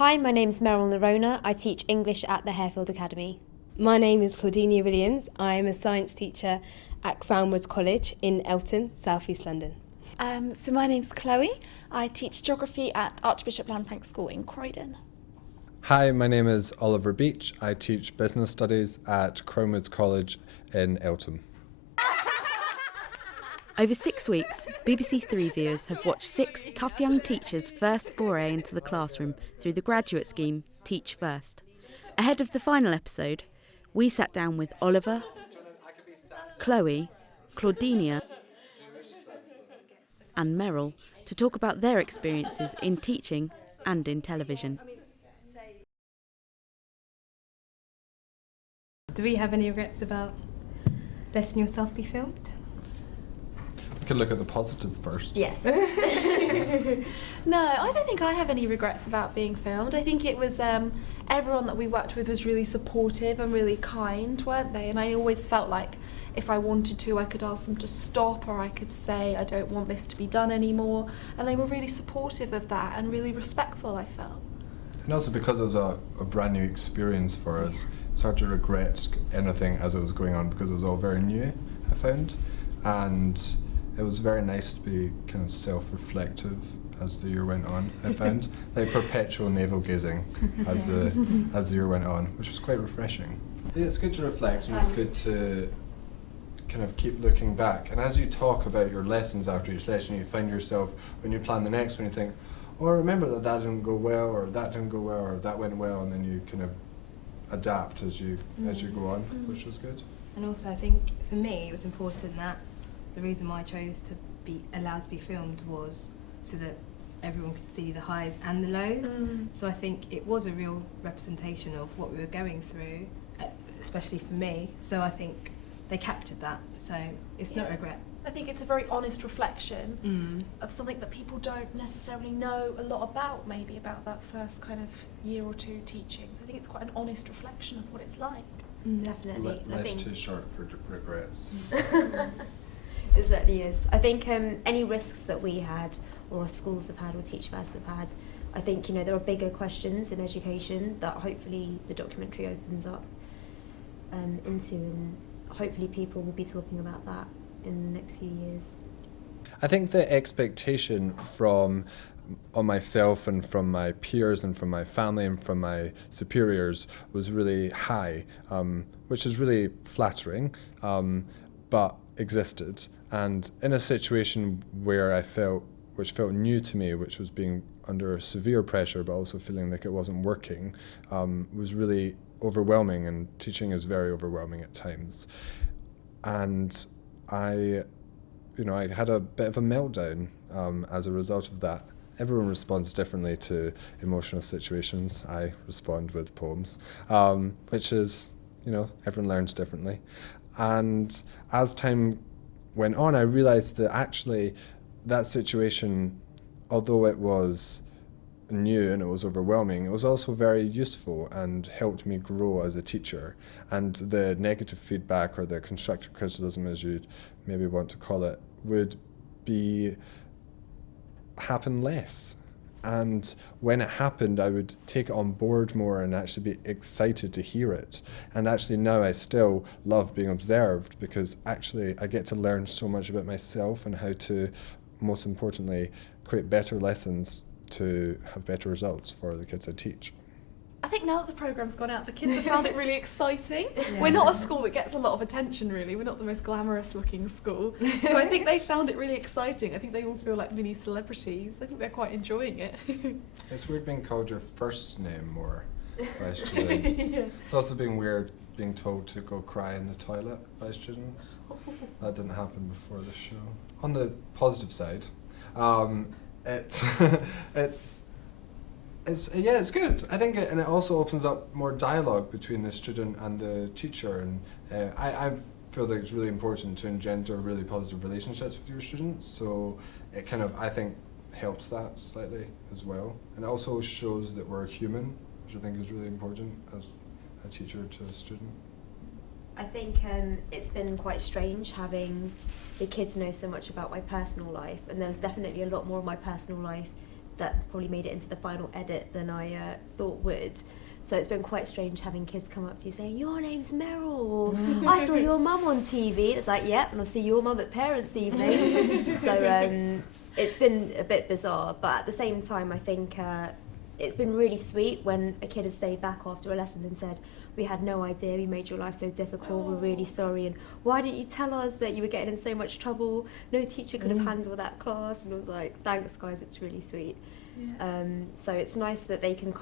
Hi, my name's Meryl Nerona. I teach English at the Harefield Academy. My name is Claudinia Williams. I am a science teacher at Crown Woods College in Eltham, South East London. So my name's Chloe. I teach geography at Archbishop Lanfranc School in Croydon. Hi, my name is Oliver Beach. I teach business studies at Crown Woods College in Eltham. Over 6 weeks, BBC Three viewers have watched 6 tough young teachers' first foray into the classroom through the graduate scheme Teach First. Ahead of the final episode, we sat down with Oliver, Chloe, Claudinia and Meryl to talk about their experiences in teaching and in television. Do we have any regrets about letting yourself be filmed? We could look at the positive first. Yes. No, I don't think I have any regrets about being filmed. I think it was everyone that we worked with was really supportive and really kind, weren't they? And I always felt like if I wanted to, I could ask them to stop, or I could say, I don't want this to be done anymore. And they were really supportive of that and really respectful, I felt. And also because it was a brand new experience for us, it's hard to regret anything as it was going on because it was all very new, I found. And it was very nice to be kind of self-reflective as the year went on, I found. Like perpetual navel-gazing as the year went on, which was quite refreshing. Yeah, it's good to reflect and it's good to kind of keep looking back. And as you talk about your lessons after each lesson, you find yourself, when you plan the next one, you think, oh, I remember that didn't go well, or that didn't go well, or that went well, and then you kind of adapt as you go on, which was good. And also I think for me it was important that the reason why I chose to be allowed to be filmed was so that everyone could see the highs and the lows. So I think it was a real representation of what we were going through, especially for me. So I think they captured that, so it's not a regret. I think it's a very honest reflection of something that people don't necessarily know a lot about, maybe about that first kind of year or two teaching. So I think it's quite an honest reflection of what it's like. Definitely. Life's too short for regrets. It certainly is. I think any risks that we had, or our schools have had, or Teach First have had, I think there are bigger questions in education that hopefully the documentary opens up into, and hopefully people will be talking about that in the next few years. I think the expectation on myself and from my peers and from my family and from my superiors was really high, which is really flattering, but existed. And in a situation where which felt new to me, which was being under severe pressure but also feeling like it wasn't working, was really overwhelming, and teaching is very overwhelming at times. And I had a bit of a meltdown as a result of that. Everyone responds differently to emotional situations. I respond with poems, which is, everyone learns differently. And as time went on, I realized that actually that situation, although it was new and it was overwhelming, it was also very useful and helped me grow as a teacher. And the negative feedback, or the constructive criticism as you'd maybe want to call it, would happen less. And when it happened, I would take it on board more and actually be excited to hear it. And actually now I still love being observed, because actually I get to learn so much about myself and how to, most importantly, create better lessons to have better results for the kids I teach. I think now that the programme's gone out, the kids have found it really exciting. Yeah. We're not a school that gets a lot of attention, really. We're not the most glamorous looking school. So I think they found it really exciting. I think they all feel like mini celebrities. I think they're quite enjoying it. It's weird being called your first name more by students. Yeah. It's also being weird being told to go cry in the toilet by students. That didn't happen before the show. On the positive side, it's good. I think, and it also opens up more dialogue between the student and the teacher. And I feel like it's really important to engender really positive relationships with your students. So it kind of, I think, helps that slightly as well. And it also shows that we're human, which I think is really important as a teacher to a student. I think it's been quite strange having the kids know so much about my personal life, and there's definitely a lot more of my personal life that probably made it into the final edit than I thought would. So it's been quite strange having kids come up to you saying, your name's Meryl, I saw your mum on TV. It's like, yep, and I'll see your mum at parents' evening. So it's been a bit bizarre, but at the same time I think it's been really sweet when a kid has stayed back after a lesson and said, we had no idea, we made your life so difficult, we're really sorry, and why didn't you tell us that you were getting in so much trouble? No teacher could have handled that class. And I was like, thanks guys, it's really sweet. Yeah. So it's nice that they can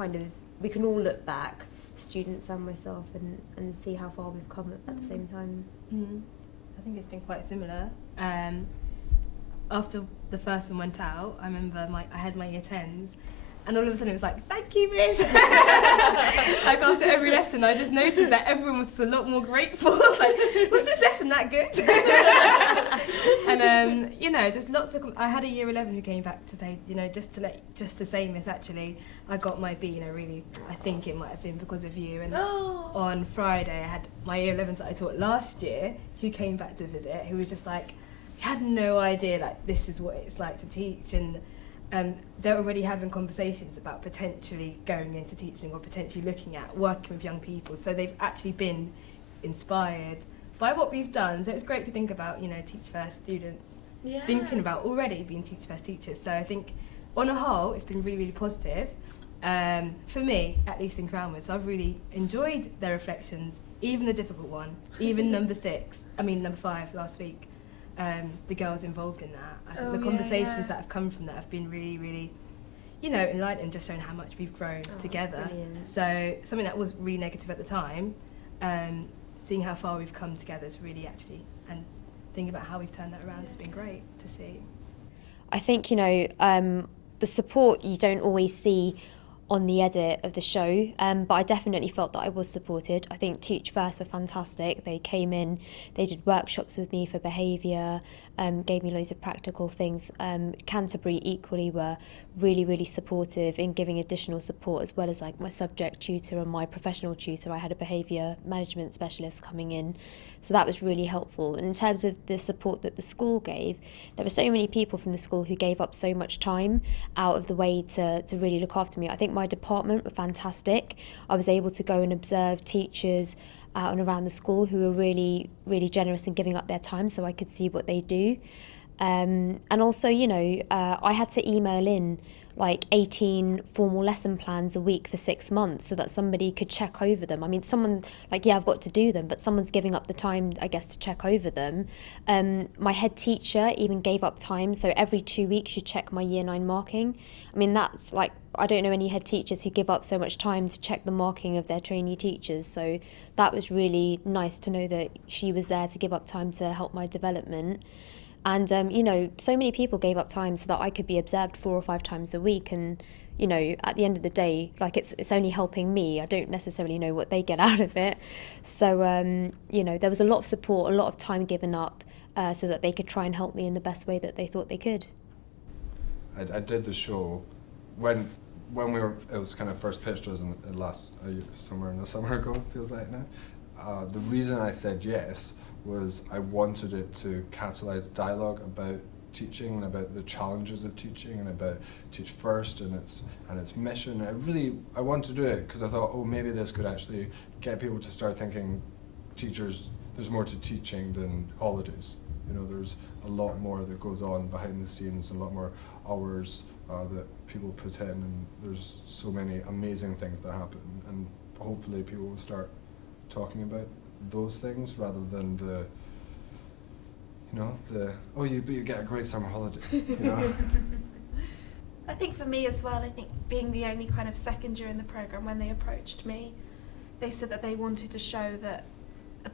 we can all look back, students and myself, and see how far we've come at the same time. I think it's been quite similar. After the first one went out, I remember I had my year 10s, and all of a sudden it was like, thank you, miss. Like after every lesson, I just noticed that everyone was a lot more grateful. I was like, was this lesson that good? And just lots of. I had a year 11 who came back to say, just to say, miss, actually, I got my B. Really, I think it might have been because of you. And on Friday, I had my year 11s that I taught last year who came back to visit, who was just like, you had no idea, like this is what it's like to teach, and they're already having conversations about potentially going into teaching or potentially looking at working with young people. So they've actually been inspired by what we've done. So it's great to think about, Teach First students thinking about already being Teach First teachers. So I think on a whole, it's been really, really positive. For me, at least in Crownwood. So I've really enjoyed their reflections, even the difficult one, even number 5 last week. The girls involved in that. I think the conversations that have come from that have been really, really, enlightening, just showing how much we've grown together. So something that was really negative at the time, seeing how far we've come together is really actually, and thinking about how we've turned that around has been great to see. I think, the support you don't always see on the edit of the show, but I definitely felt that I was supported. I think Teach First were fantastic. They came in, they did workshops with me for behaviour, gave me loads of practical things. Canterbury equally were really, really supportive in giving additional support, as well as like my subject tutor and my professional tutor. I had a behaviour management specialist coming in, so that was really helpful. And in terms of the support that the school gave, there were so many people from the school who gave up so much time out of the way to really look after me. I think my department were fantastic. I was able to go and observe teachers out and around the school who were really, really generous in giving up their time so I could see what they do. And also, I had to email in like 18 formal lesson plans a week for 6 months so that somebody could check over them. I mean, someone's like, yeah, I've got to do them, but someone's giving up the time, I guess, to check over them. My head teacher even gave up time, so every 2 weeks she'd check my year 9 marking. I mean, that's like, I don't know any head teachers who give up so much time to check the marking of their trainee teachers, so that was really nice to know that she was there to give up time to help my development. And, so many people gave up time so that I could be observed 4 or 5 times a week. And, at the end of the day, like it's only helping me. I don't necessarily know what they get out of it. So, there was a lot of support, a lot of time given up so that they could try and help me in the best way that they thought they could. I did the show when it was kind of first pitched to us in somewhere in the summer ago, feels like now. The reason I said yes was I wanted it to catalyse dialogue about teaching and about the challenges of teaching and about Teach First and its mission. I wanted to do it because I thought, maybe this could actually get people to start thinking teachers, there's more to teaching than holidays. There's a lot more that goes on behind the scenes, a lot more hours that people put in, and there's so many amazing things that happen, and hopefully people will start talking about those things rather than you get a great summer holiday. I think for me as well, I think being the only kind of second year in the programme, when they approached me, they said that they wanted to show that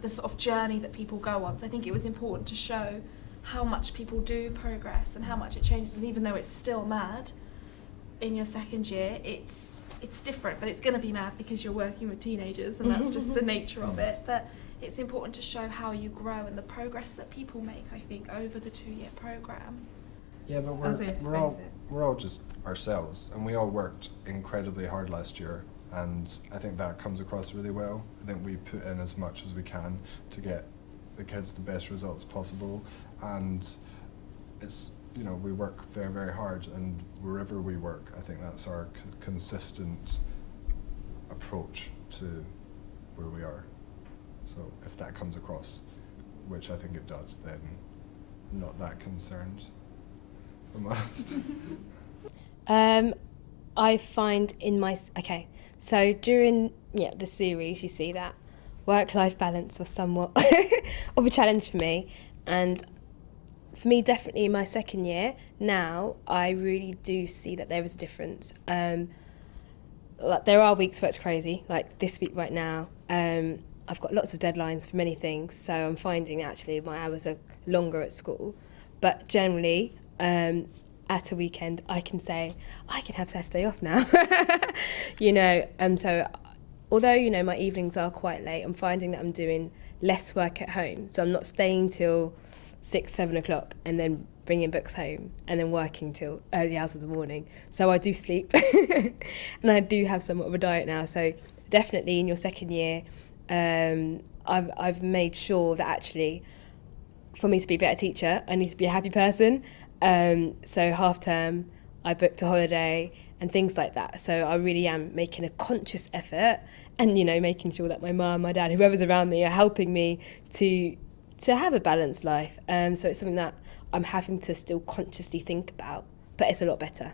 the sort of journey that people go on. So I think it was important to show how much people do progress and how much it changes. And even though it's still mad in your second year, it's different, but it's going to be mad because you're working with teenagers, and that's just the nature of it. But it's important to show how you grow and the progress that people make, I think, over the 2-year programme. Yeah, but we're all just ourselves, and we all worked incredibly hard last year, and I think that comes across really well. I think we put in as much as we can to get the kids the best results possible, and it's we work very, very hard, and wherever we work, I think that's our consistent approach to where we are. So if that comes across, which I think it does, then not that concerned, if I'm honest. I find so during the series, you see that work-life balance was somewhat of a challenge for me, and for me, definitely in my second year now, I really do see that there is a difference. Like, there are weeks where it's crazy, like this week right now. I've got lots of deadlines for many things, so I'm finding actually my hours are longer at school. But generally, at a weekend, I can say, I can have Saturday off now. So although, my evenings are quite late, I'm finding that I'm doing less work at home. So I'm not staying till 6, 7 o'clock and then bringing books home and then working till early hours of the morning. So I do sleep and I do have somewhat of a diet now. So definitely in your second year, I've made sure that actually for me to be a better teacher, I need to be a happy person. So half term, I booked a holiday and things like that. So I really am making a conscious effort and, making sure that my mum, my dad, whoever's around me are helping me to have a balanced life. So it's something that I'm having to still consciously think about, but it's a lot better.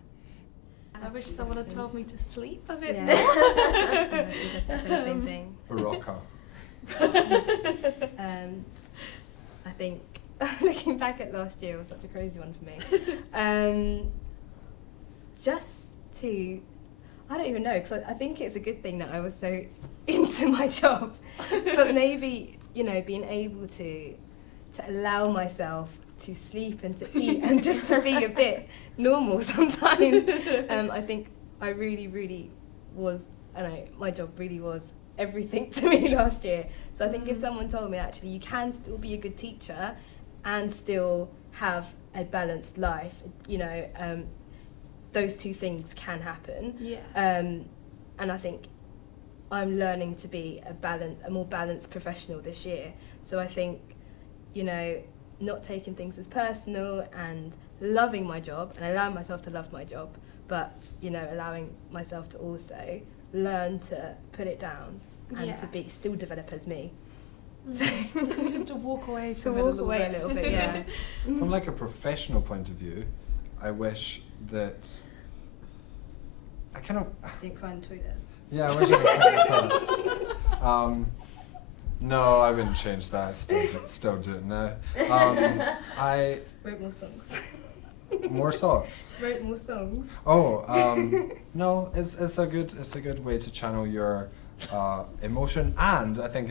I wish someone had told me to sleep a bit more. I say the same thing. Barocca. I think looking back at last year was such a crazy one for me. I don't even know, because I think it's a good thing that I was so into my job, but maybe, being able to allow myself to sleep and to eat and just to be a bit normal sometimes. I think I really, really was, my job really was everything to me last year. So I think if someone told me actually you can still be a good teacher and still have a balanced life, those two things can happen. Yeah. And I think I'm learning to be a more balanced professional this year. So I think, not taking things as personal and loving my job and allowing myself to love my job, but, allowing myself to also learn to put it down and to still develop as me. So You have to walk away from a little bit, yeah. From like a professional point of view, I wish that I kind of... Didn't cry in the toilet. Yeah, I wish I could cry in the toilet. No, I wouldn't change that. Still do it now. I Wrote more songs. more socks. Wrote more songs. Oh, no, it's a good way to channel your emotion, and I think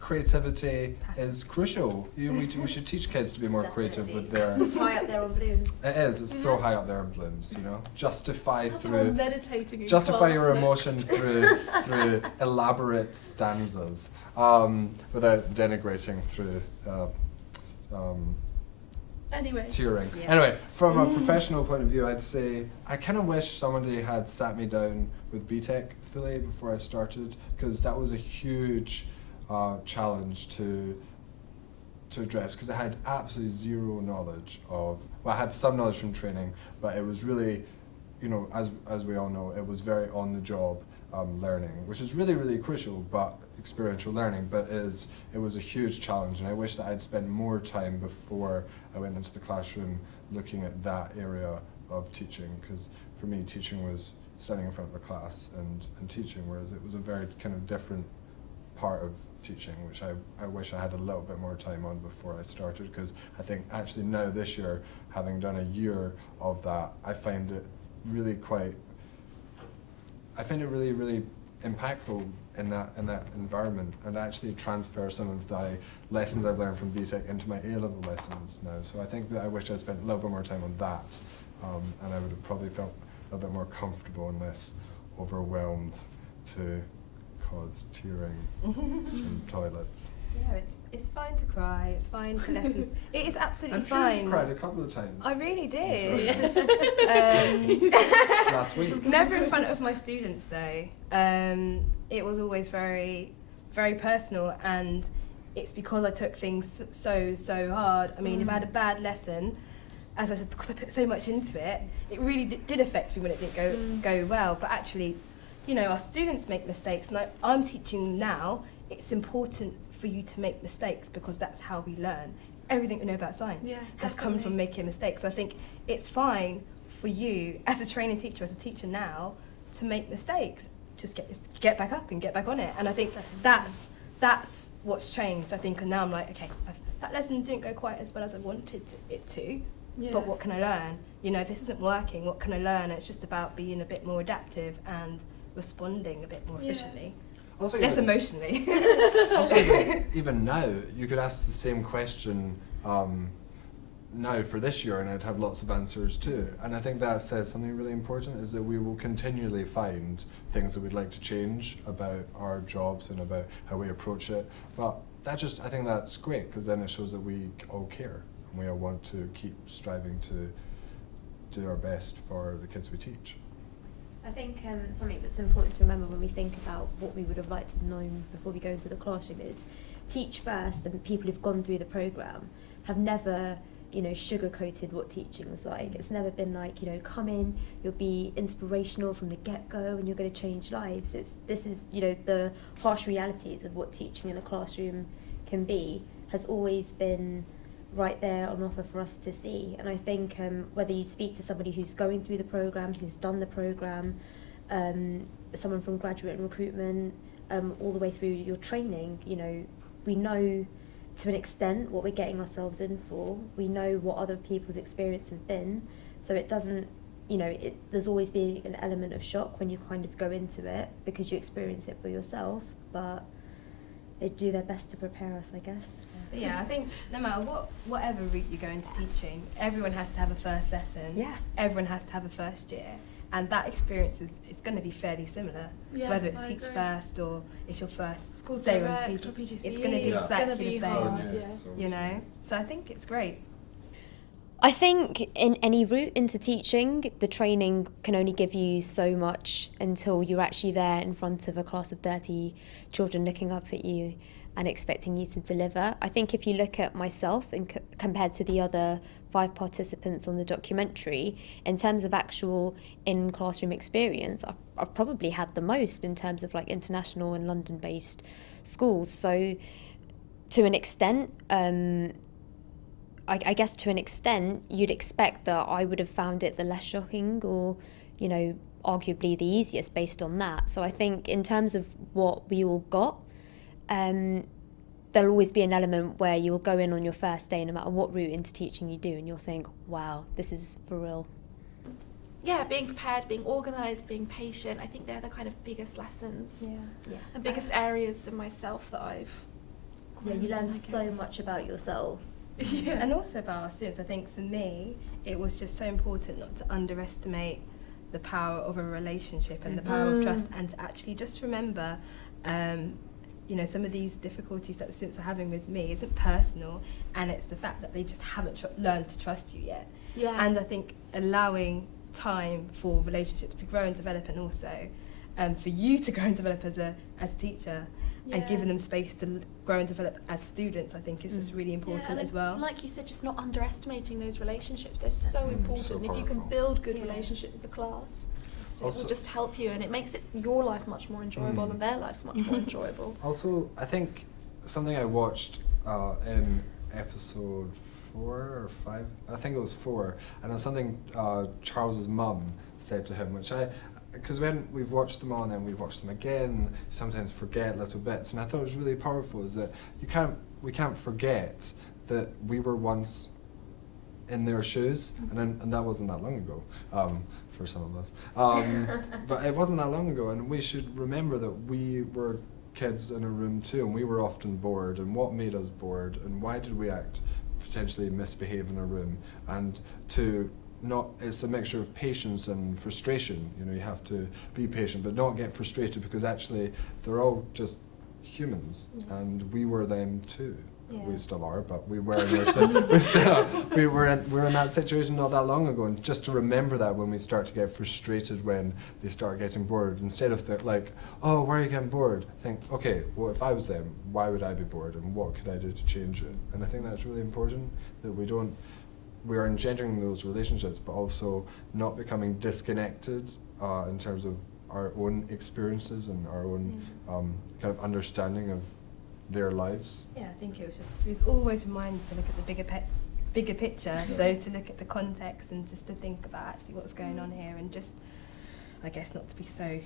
creativity is crucial. We should teach kids to be more creative with their... It's high up there on balloons. It is. It's so high up there in balloons. Justify meditating in justify class your next. emotion through elaborate stanzas, without denigrating through Anyway. tearing. Yeah. Anyway, from a professional point of view, I'd say I kind of wish somebody had sat me down with BTEC fully before I started, because that was a huge challenge to address, because I had absolutely zero knowledge of, I had some knowledge from training, but it was really, as we all know, it was very on the job learning, which is really, really crucial, but experiential learning, but it was a huge challenge, and I wish that I'd spent more time before I went into the classroom looking at that area of teaching, because for me teaching was standing in front of a class and teaching, whereas it was a very kind of different part of teaching, which I wish I had a little bit more time on before I started, because I think actually now this year, having done a year of that, I find it really really impactful in that environment, and actually transfer some of the lessons I've learned from BTEC into my A-level lessons now. So I think that I wish I'd spent a little bit more time on that, and I would have probably felt a bit more comfortable and less overwhelmed to cause tearing in toilets. Yeah, it's fine to cry. It's fine to lessons. It is absolutely I'm sure fine. you cried a couple of times. I really did. Last week. Never in front of my students though. It was always very, very personal, and it's because I took things so hard. I mean, if I had a bad lesson, as I said, because I put so much into it, it really did affect me when it didn't go well. But actually, you know, our students make mistakes, and I'm teaching now. It's important for you to make mistakes because that's how we learn. Everything we know about science has come from making mistakes. So I think it's fine for you as a training teacher, as a teacher now, to make mistakes. Just get back up and get back on it. And I think that's what's changed. I think, and now I'm like, okay, that lesson didn't go quite as well as I wanted it to, but what can I learn? You know, this isn't working, what can I learn? It's just about being a bit more adaptive and responding a bit more efficiently. Also less emotionally. Also, even now, you could ask the same question now for this year, and I'd have lots of answers too. And I think that says something really important, is that we will continually find things that we'd like to change about our jobs and about how we approach it. But I think that's great, because then it shows that we all care and we all want to keep striving to do our best for the kids we teach. I think something that's important to remember when we think about what we would have liked to have known before we go into the classroom is teach first, and people who've gone through the programme have never, you know, sugar-coated what teaching is like. It's never been like, you know, come in, you'll be inspirational from the get-go and you're going to change lives. This is, you know, the harsh realities of what teaching in a classroom can be, has always been right there on offer for us to see. And I think whether you speak to somebody who's going through the programme, who's done the programme, someone from graduate and recruitment, all the way through your training, you know, we know to an extent what we're getting ourselves in for. We know what other people's experience have been, so it doesn't, you know, there's always been an element of shock when you kind of go into it because you experience it for yourself, but they do their best to prepare us, I guess. Yeah, I think no matter whatever route you go into teaching, everyone has to have a first lesson. Yeah. Everyone has to have a first year. And that experience is going to be fairly similar, whether it's teach first or it's your first Schools day direct on or teaching. PGCE. It's going to be exactly the same, hard, you know? So I think it's great. I think in any route into teaching, the training can only give you so much until you're actually there in front of a class of 30 children looking up at you and expecting you to deliver. I think if you look at myself and compared to the other 5 participants on the documentary, in terms of actual in-classroom experience, I've probably had the most in terms of like international and London-based schools. So to an extent, I guess to an extent, you'd expect that I would have found it the less shocking or, you know, arguably the easiest based on that. So I think in terms of what we all got, there'll always be an element where you'll go in on your first day, no matter what route into teaching you do, and you'll think, wow, this is for real. Yeah, being prepared, being organised, being patient, I think they're the kind of biggest lessons and biggest areas of myself that I've grown, you learn so much about yourself. And also about our students. I think for me, it was just so important not to underestimate the power of a relationship and the power of trust, and to actually just remember, you know, some of these difficulties that the students are having with me isn't personal, and it's the fact that they just haven't learned to trust you yet. And I think allowing time for relationships to grow and develop, and also for you to grow and develop as a teacher, and giving them space to grow and develop as students, I think is just really important as well. Like you said, just not underestimating those relationships. They're so important. So if you can build good relationships with the class, it will just help you, and it makes your life much more enjoyable and their life much more enjoyable. Also, I think something I watched in episode 4 or 5, I think it was 4, and it was something Charles's mum said to him, which because when we've watched them all and then we've watched them again, sometimes forget little bits, and I thought it was really powerful, is that we can't forget that we were once in their shoes, and that wasn't that long ago for some of us, but it wasn't that long ago, and we should remember that we were kids in a room too, and we were often bored, and what made us bored, and why did we potentially misbehave in a room, and it's a mixture of patience and frustration. You know, you have to be patient, but not get frustrated, because actually they're all just humans, and we were them too. We still are, but we were in we were in that situation not that long ago, and just to remember that when we start to get frustrated when they start getting bored, instead of like, oh, why are you getting bored? Think, okay, well, if I was them, why would I be bored, and what could I do to change it? And I think that's really important, that we don't we are engendering those relationships, but also not becoming disconnected in terms of our own experiences and our own kind of understanding of their lives. Yeah, I think it was always reminded to look at the bigger picture, so to look at the context and just to think about actually what's going on here, and just, I guess, not to be so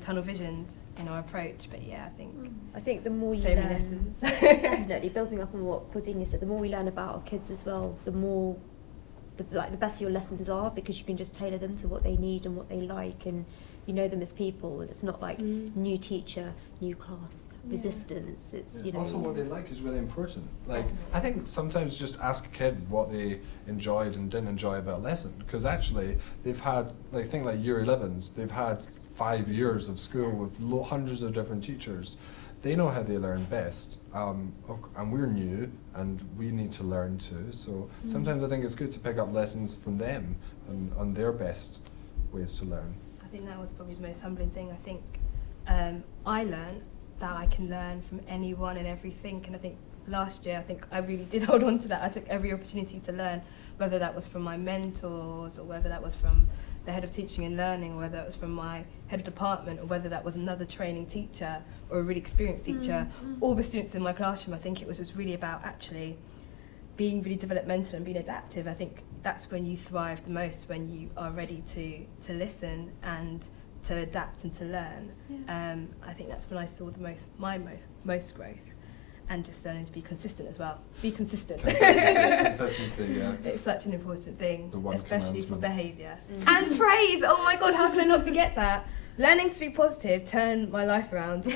tunnel visioned in our approach. But yeah, I think the more you so learn, many lessons. definitely building up on what Cordelia said, the more we learn about our kids as well, the better your lessons are, because you can just tailor them to what they need and what they like, and you know them as people, and it's not like new teacher, new class, resistance. It's Also, what they like is really important. Like, I think sometimes just ask a kid what they enjoyed and didn't enjoy about a lesson, because actually they've had, like, think like year 11s, they've had 5 years of school with hundreds of different teachers. They know how they learn best, and we're new and we need to learn too. So sometimes I think it's good to pick up lessons from them and on their best ways to learn. I think that was probably the most humbling thing. I think I learned that I can learn from anyone and everything, and I think last year I really did hold on to that. I took every opportunity to learn, whether that was from my mentors or whether that was from the head of teaching and learning, or whether it was from my head of department, or whether that was another training teacher or a really experienced teacher, all the students in my classroom. I think it was just really about actually being really developmental and being adaptive. I think that's when you thrive the most, when you are ready to listen and to adapt and to learn. I think that's when I saw my most growth, and just learning to be consistent as well. Be consistent. Consistency, yeah. It's such an important thing, The one especially for commandment. behaviour. And praise! Oh my God, how can I not forget that? Learning to be positive turned my life around.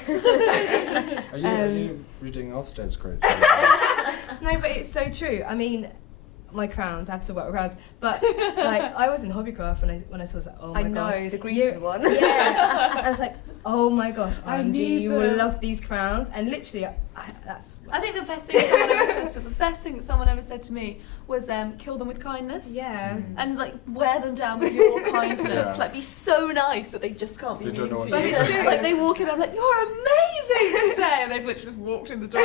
Are you reading Ofsted's quote? No, but it's so true. I mean, my crowns, I had to work with crowns, but like I was in Hobbycraft when I saw it, like, oh my gosh. the green one. Yeah. I was like, oh my gosh, I Andy, need you will them. love these crowns. And literally, I think the best thing someone ever said to me was kill them with kindness. yeah. And like wear them down with your kindness. Yeah. Like be so nice that they just can't be They don't mean know to what you. to do. Like they walk in, I'm like, you're amazing today, and they've literally just walked in the door.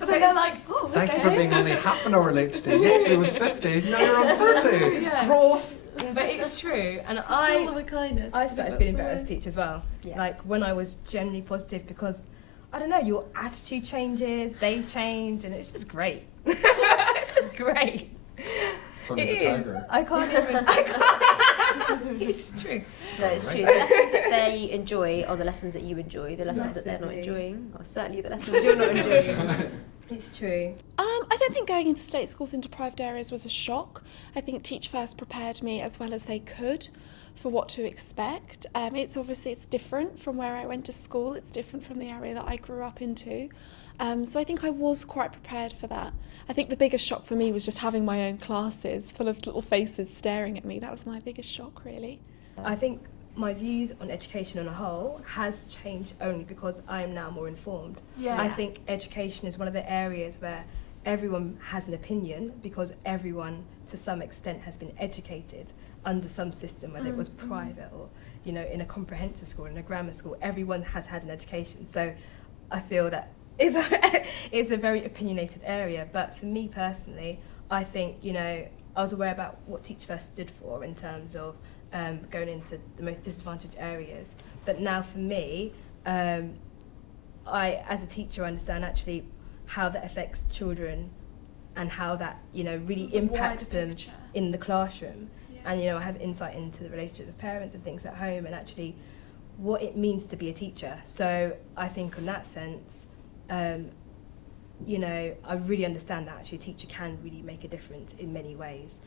But then they're like, oh, okay. Thank you for being only half an hour late today. Yesterday was 50, now you're on 30. Yeah. Growth. But it's true, and Kill them with kindness. I started think feeling that's better the as a way. teacher as well. Yeah. Like when I was generally positive, because I don't know, your attitude changes, they change, and it's just great. It's just great. Tony It the is. Tiger. I can't. It's true. No, it's Right. true. The lessons that they enjoy are the lessons that you enjoy. The lessons that they're not Massively. enjoying are certainly the lessons you're not enjoying. It's true. I don't think going into state schools in deprived areas was a shock. I think Teach First prepared me as well as they could for what to expect. It's different from where I went to school. It's different from the area that I grew up into. So I think I was quite prepared for that. I think the biggest shock for me was just having my own classes full of little faces staring at me. That was my biggest shock, really. I think my views on education on a whole has changed only because I am now more informed. Yeah. I think education is one of the areas where everyone has an opinion, because everyone to some extent has been educated under some system, whether it was private or, you know, in a comprehensive school, in a grammar school. Everyone has had an education. So I feel that it's a very opinionated area. But for me personally, I think, you know, I was aware about what Teach First stood for in terms of going into the most disadvantaged areas. But now for me, I, as a teacher, understand actually how that affects children and how that, you know, really Sort of the impacts wider them picture. in the classroom. Yeah. And, you know, I have insight into the relationships of parents and things at home, and actually what it means to be a teacher. So I think in that sense, you know, I really understand that actually a teacher can really make a difference in many ways,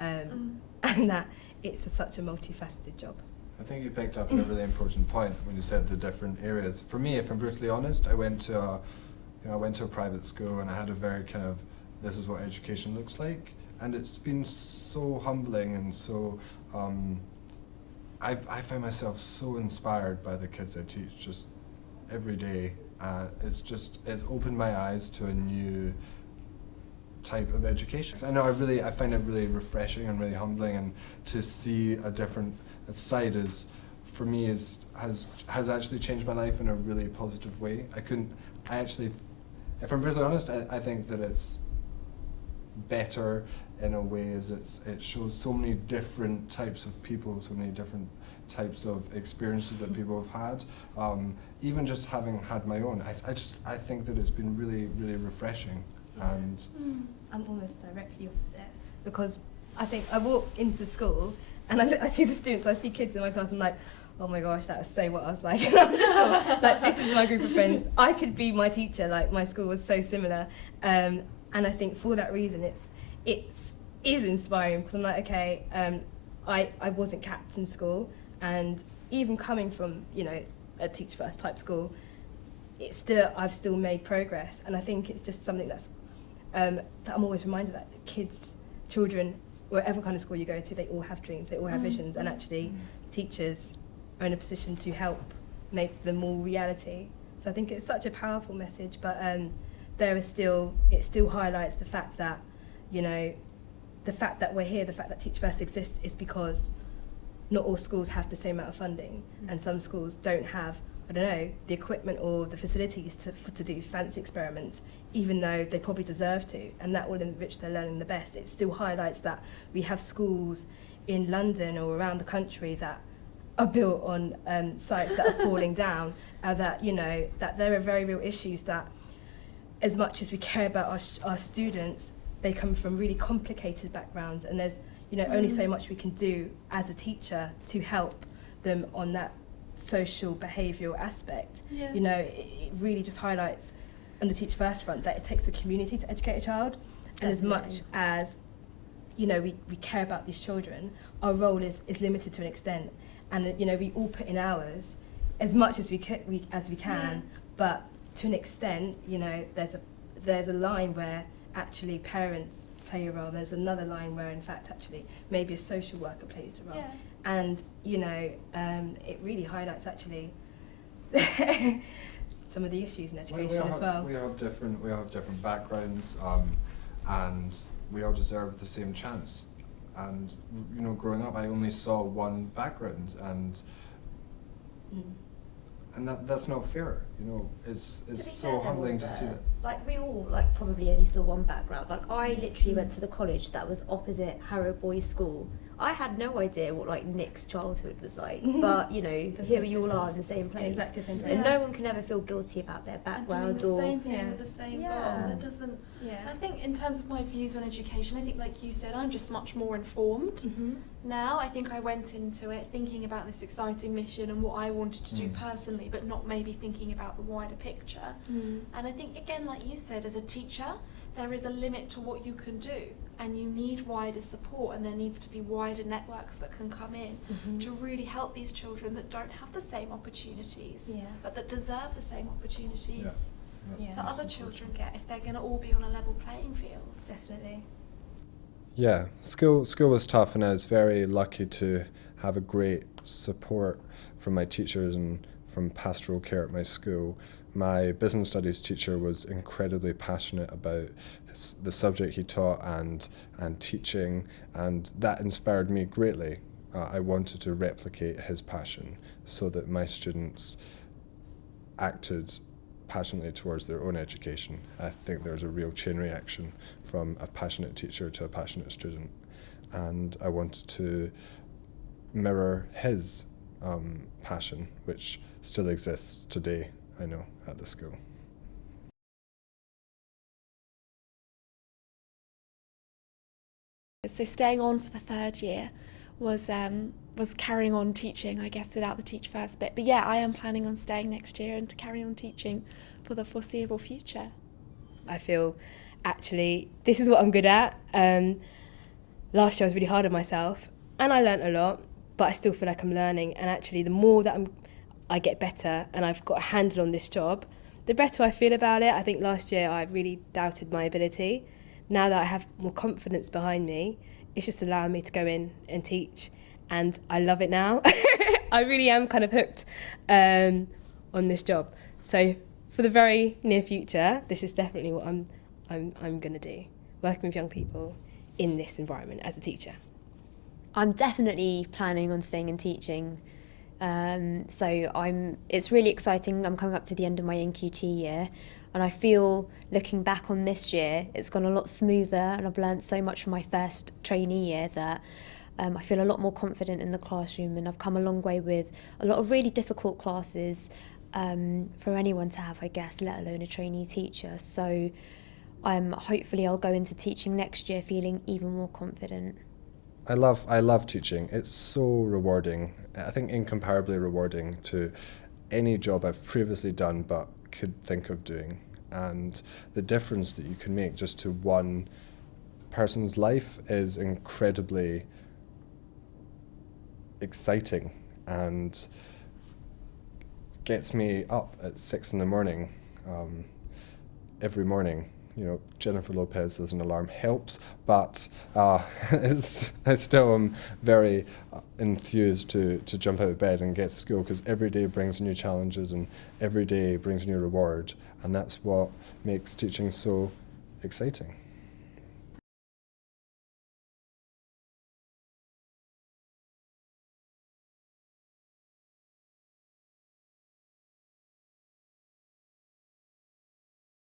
and that it's such a multifaceted job. I think you picked up on a really important point when you said the different areas. For me, if I'm brutally honest, I went to a private school, and I had a very kind of, this is what education looks like, and it's been so humbling and so. I find myself so inspired by the kids I teach just every day. It's opened my eyes to a new type of education. I know I find it really refreshing and really humbling, and to see a different side for me has actually changed my life in a really positive way. If I'm brutally honest, I think that it's better in a way as it shows so many different types of people, so many different types of experiences that people have had. Even just having had my own, I think that it's been really, really refreshing. And I'm almost directly opposite, because I think I walk into school and I see the students, I see kids in my class, I'm like, oh my gosh, that's so what I was like. Like, this is my group of friends. I could be my teacher. Like, my school was so similar, and I think for that reason, it is inspiring, because I'm like, okay, I wasn't capped in school, and even coming from, you know, a Teach First type school, I've still made progress, and I think it's just something that I'm always reminded that children, whatever kind of school you go to, they all have dreams, they all have visions, and actually teachers are in a position to help make them all reality. So I think it's such a powerful message, but it still highlights the fact that, you know, the fact that we're here, the fact that Teach First exists is because not all schools have the same amount of funding, and some schools don't have, I don't know, the equipment or the facilities to do fancy experiments, even though they probably deserve to, and that will enrich their learning the best. It still highlights that we have schools in London or around the country that are built on sites that are falling down, that, you know, that there are very real issues that, as much as we care about our students, they come from really complicated backgrounds, and there's, you know, only so much we can do as a teacher to help them on that social behavioural aspect. Yeah. You know, it really just highlights on the Teach First front that it takes a community to educate a child. And as much as, you know, we care about these children, our role is limited to an extent. And, you know, we all put in hours as much as we can, but to an extent, you know, there's a line where actually parents play a role. There's another line where, in fact, actually maybe a social worker plays a role. Yeah. And, you know, it really highlights actually some of the issues in education as well. We all have different backgrounds, and we all deserve the same chance. And, you know, growing up, I only saw one background, and that's not fair. You know, it's so humbling to see that. Like, we all, like, probably only saw one background. Like, I literally went to the college that was opposite Harrow Boys School. I had no idea what, like, Nick's childhood was like, but, you know, here we all are in the same place. Exactly the same place. And no one can ever feel guilty about their background and doing the or... same thing with the same goal. It doesn't... I think in terms of my views on education, I think, like you said, I'm just much more informed now. I think I went into it thinking about this exciting mission and what I wanted to do personally, but not maybe thinking about the wider picture. And I think, again, like you said, as a teacher, there is a limit to what you can do, and you need wider support, and there needs to be wider networks that can come in to really help these children that don't have the same opportunities, but that deserve the same opportunities that other children get if they're going to all be on a level playing field. Definitely. Yeah, school was tough, and I was very lucky to have a great support from my teachers and from pastoral care at my school. My business studies teacher was incredibly passionate about the subject he taught and teaching, and that inspired me greatly. I wanted to replicate his passion so that my students acted passionately towards their own education. I think there's a real chain reaction from a passionate teacher to a passionate student, and I wanted to mirror his passion, which still exists today, I know, at the school. So staying on for the third year was carrying on teaching, I guess, without the Teach First bit. But yeah, I am planning on staying next year and to carry on teaching for the foreseeable future. I feel, actually, this is what I'm good at. Last year I was really hard on myself, and I learnt a lot, but I still feel like I'm learning. And actually, the more that I get better and I've got a handle on this job, the better I feel about it. I think last year I really doubted my ability. Now that I have more confidence behind me, it's just allowing me to go in and teach, and I love it now. I really am kind of hooked on this job. So for the very near future, this is definitely what I'm going to do, working with young people in this environment as a teacher. I'm definitely planning on staying in teaching. So it's really exciting. I'm coming up to the end of my NQT year. And I feel, looking back on this year, it's gone a lot smoother, and I've learned so much from my first trainee year that I feel a lot more confident in the classroom, and I've come a long way with a lot of really difficult classes for anyone to have, I guess, let alone a trainee teacher. So hopefully I'll go into teaching next year feeling even more confident. I love teaching. It's so rewarding. I think incomparably rewarding to any job I've previously done but could think of doing. And the difference that you can make just to one person's life is incredibly exciting and gets me up at 6 a.m. Every morning. You know, Jennifer Lopez as an alarm helps, but I still am very enthused to jump out of bed and get to school, because every day brings new challenges and every day brings new reward, and that's what makes teaching so exciting.